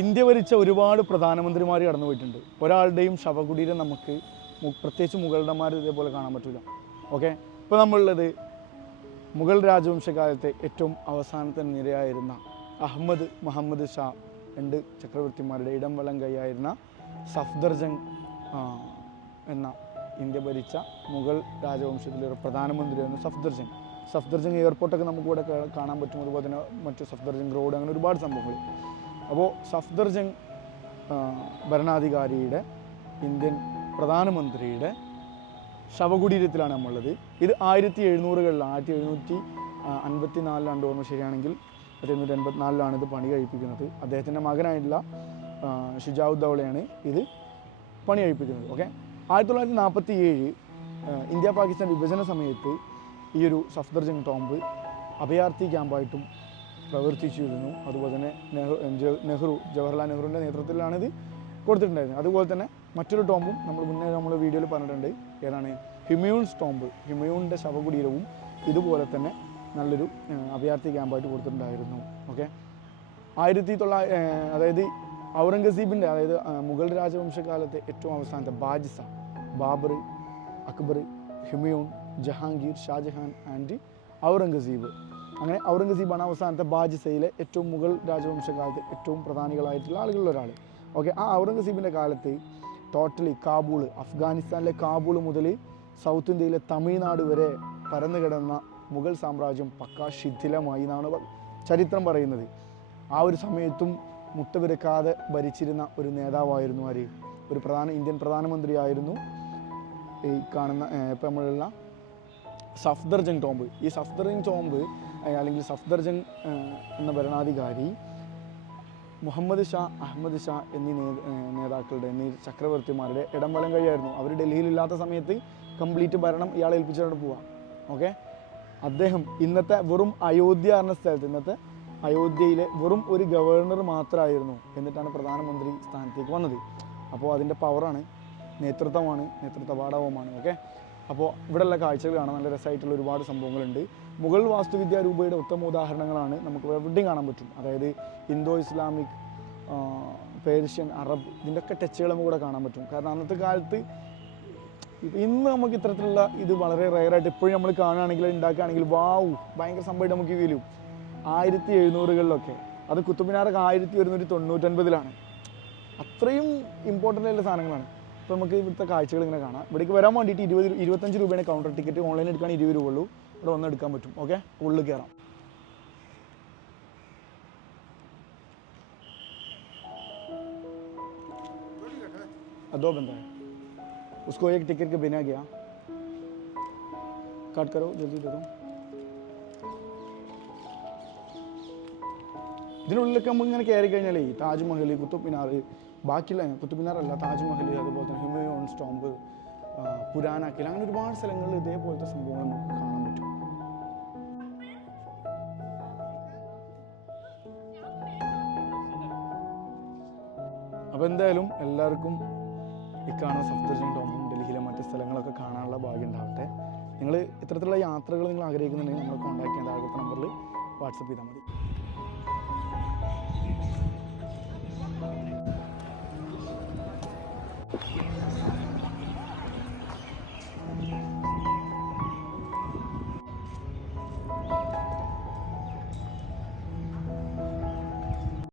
India ഭരിച്ച ഒരുപാട് പ്രധാനമന്ത്രിമാർ കടന്നു പോയിട്ടുണ്ട് ഒരാളുടെയും ശവകുടീരം നമുക്ക് പ്രത്യേകിച്ച് മുഗളന്മാർ ഇതേപോലെ കാണാൻ പറ്റില്ല ഓക്കെ ഇപ്പോൾ നമ്മളുള്ളത് മുഗൾ രാജവംശകാലത്തെ ഏറ്റവും അവസാനത്തെ നിരയായിരുന്ന അഹമ്മദ് മുഹമ്മദ് ഷാ രണ്ട് ചക്രവർത്തിമാരുടെ ഇടം വലം കൈയായിരുന്ന സഫ്ദർജംഗ് എന്ന ഇന്ത്യ ഭരിച്ച മുഗൾ രാജവംശത്തിലെ ഒരു പ്രധാനമന്ത്രിയായിരുന്നു സഫ്ദർജംഗ് സഫ്ദർജംഗ് എയർപോർട്ടൊക്കെ നമുക്ക് ഇവിടെ കാണാൻ പറ്റും. അതുപോലെ തന്നെ മറ്റു സഫ്ദർജംഗ് റോഡ് അങ്ങനെ ഒരുപാട് സംഭവങ്ങൾ. അപ്പോൾ സഫ്ദർജംഗ് ജംഗ് ഭരണാധികാരിയുടെ ഇന്ത്യൻ പ്രധാനമന്ത്രിയുടെ ശവകുടീരത്തിലാണ് നമ്മളുള്ളത്. ഇത് ആയിരത്തി എഴുന്നൂറുകളിൽ ആയിരത്തി എഴുന്നൂറ്റി അൻപത്തി നാലിലാണ് ഓർമ്മ ശരിയാണെങ്കിൽ ആയിരത്തി എഴുന്നൂറ്റി അൻപത്തിനാലിലാണ് ഇത് പണി കഴിപ്പിക്കുന്നത്. അദ്ദേഹത്തിന്റെ മകനായിട്ടുള്ള ഷിജാവുദ്ദൗളയാണ് ഇത് പണി കഴിപ്പിക്കുന്നത്. ഓക്കെ? ആയിരത്തി തൊള്ളായിരത്തി നാൽപ്പത്തി ഏഴ് ഇന്ത്യ പാകിസ്ഥാൻ വിഭജന സമയത്ത് ഈ ഒരു സഫ്ദർജംഗ് ടോംബ് അഭയാർത്ഥി ക്യാമ്പായിട്ടും പ്രവർത്തിച്ചിരുന്നു. അതുപോലെ തന്നെ നെഹ്റു നെഹ്റു ജവഹർലാൽ നെഹ്റുവിന്റെ നേതൃത്വത്തിലാണ് ഇത് കൊടുത്തിട്ടുണ്ടായിരുന്നത്. അതുപോലെ തന്നെ മറ്റൊരു ടോമ്പും നമ്മൾ മുന്നേ നമ്മൾ വീഡിയോയിൽ പറഞ്ഞിട്ടുണ്ട്. ഏതാണ്? ഹിമയൂൺസ് ടോമ്പ്. ഹിമയൂണിന്റെ ശവകുടീരവും ഇതുപോലെ തന്നെ നല്ലൊരു അഭയാർത്ഥി ക്യാമ്പായിട്ട് കൊടുത്തിട്ടുണ്ടായിരുന്നു. ഓക്കെ? ആയിരത്തി തൊള്ളായിരത്തി അതായത് ഔറംഗസീബിന്റെ അതായത് മുഗൾ രാജവംശകാലത്തെ ഏറ്റവും അവസാനത്തെ ബാജിസ ബാബർ അക്ബർ ഹിമയൂൺ ജഹാംഗീർ ഷാജഹാൻ ആൻഡ് ഔറംഗസീബ്. അങ്ങനെ ഔറംഗസീബാണ് അവസാനത്തെ ബാജിസയിലെ ഏറ്റവും മുഗൾ രാജവംശകാലത്ത് ഏറ്റവും പ്രധാനികളായിട്ടുള്ള ആളുകളിൽ ഒരാൾ ഓക്കെ ആ ഔറംഗസീബിന്റെ കാലത്ത് ടോട്ടലി കാബൂൾ അഫ്ഗാനിസ്ഥാനിലെ കാബൂൾ മുതൽ സൗത്ത് ഇന്ത്യയിലെ തമിഴ്നാട് വരെ പരന്നു കിടന്ന മുഗൾ സാമ്രാജ്യം പക്കാ ശിഥിലമായി എന്നാണ് ചരിത്രം പറയുന്നത്. ആ ഒരു സമയത്തും മുട്ടവിരക്കാതെ ഭരിച്ചിരുന്ന ഒരു നേതാവായിരുന്നു ആര്? ഒരു പ്രധാന ഇന്ത്യൻ പ്രധാനമന്ത്രിയായിരുന്നു ഈ കാണുന്ന ഇപ്പം നമ്മളുള്ള സഫ്ദർജംഗ് ടോംബ്. ഈ സഫ്ദർജംഗ് ടോംബ് അല്ലെങ്കിൽ സഫ്ദർജംഗ് എന്ന ഭരണാധികാരി മുഹമ്മദ് ഷാ അഹമ്മദ് ഷാ എന്നീ നേതാക്കളുടെ എന്നീ ചക്രവർത്തിമാരുടെ ഇടം വലം കഴിയായിരുന്നു. അവർ ഡൽഹിയിലില്ലാത്ത സമയത്ത് കംപ്ലീറ്റ് ഭരണം ഇയാളെ ഏൽപ്പിച്ചുകൊണ്ട് പോവാം. ഓക്കെ? അദ്ദേഹം ഇന്നത്തെ വെറും അയോധ്യ എന്ന സ്ഥലത്ത് ഇന്നത്തെ അയോധ്യയിലെ വെറും ഒരു ഗവർണർ മാത്രമായിരുന്നു എന്നിട്ടാണ് പ്രധാനമന്ത്രി സ്ഥാനത്തേക്ക് വന്നത്. അപ്പോൾ അതിന്റെ പവറാണ് നേതൃത്വമാണ് നേതൃത്വ പാഠവുമാണ് ഓക്കെ? അപ്പോൾ ഇവിടെയുള്ള കാഴ്ചകൾ കാണാൻ നല്ല രസമായിട്ടുള്ള ഒരുപാട് സംഭവങ്ങളുണ്ട്. മുഗൾ വാസ്തുവിദ്യാ രൂപയുടെ ഉത്തമ ഉദാഹരണങ്ങളാണ് നമുക്ക് എവിടെയും കാണാൻ പറ്റും. അതായത് ഇന്തോ ഇസ്ലാമിക് പേർഷ്യൻ അറബ് ഇതിന്റെയൊക്കെ ടച്ചുകൾ നമുക്ക് ഇവിടെ കാണാൻ പറ്റും. കാരണം അന്നത്തെ കാലത്ത് ഇന്ന് നമുക്ക് ഇത്തരത്തിലുള്ള ഇത് വളരെ റയറായിട്ട് ഇപ്പോഴും നമ്മൾ കാണുകയാണെങ്കിൽ ഉണ്ടാക്കുകയാണെങ്കിൽ വാവ് ഭയങ്കര സംഭവമായിട്ട് നമുക്ക് വരും. ആയിരത്തി എഴുന്നൂറുകളിലൊക്കെ. അത് കുത്തുമിനാറൊക്കെ ആയിരത്തി ഒരുന്നൂറ്റി തൊണ്ണൂറ്റൊൻപതിലാണ്. അത്രയും ഇമ്പോർട്ടന്റ് ആയിട്ടുള്ള സാധനങ്ങളാണ്. അപ്പോൾ നമുക്ക് ഇവിടുത്തെ കാഴ്ചകൾ ഇങ്ങനെ കാണാം ഇവിടേക്ക് വരാൻ വേണ്ടിയിട്ട് ഇരുപത് ഇരുപത്തഞ്ച് രൂപയാണ് കൗണ്ടർ ടിക്കറ്റ് ഓൺലൈൻ എടുക്കുകയാണെങ്കിൽ ഇരുപത് രൂപ ഉള്ളൂ ഇവിടെ വന്ന് എടുക്കാൻ പറ്റും ഓക്കെ ഉള്ളിൽ കയറാം दो बंदा है उसको एक टिकट के बिना गया कट करो जल्दी दे दो ഇതിനുള്ളിലൊക്കെ നമ്മൾ ഇങ്ങനെ കയറി കഴിഞ്ഞാലേ താജ്മഹൽ കുത്തുബ് മിനാർ ബാക്കിയുള്ള കുത്തുബ് മിനാർ അല്ല താജ്മഹൽ അതുപോലെ തന്നെ ഹിമയോൺ സ്റ്റോംബ് പുരാന അങ്ങനെ ഒരുപാട് സ്ഥലങ്ങളിൽ ഇതേപോലത്തെ സംഭവങ്ങൾ നമുക്ക് കാണാൻ പറ്റും. അപ്പോൾ എന്തായാലും എല്ലാവർക്കും കാണുന്ന സഫ്ദർജംഗ് ടോമും ഡൽഹിയിലെ മറ്റ് സ്ഥലങ്ങളൊക്കെ കാണാനുള്ള ഭാഗ്യം ഉണ്ടാവട്ടെ. നിങ്ങൾ ഇത്തരത്തിലുള്ള യാത്രകൾ നിങ്ങൾ ആഗ്രഹിക്കുന്നുണ്ടെങ്കിൽ നമ്മൾ കോൺടാക്ട് ചെയ്യേണ്ട താഴത്തെ നമ്പറിൽ വാട്സപ്പ് ചെയ്താൽ മതി.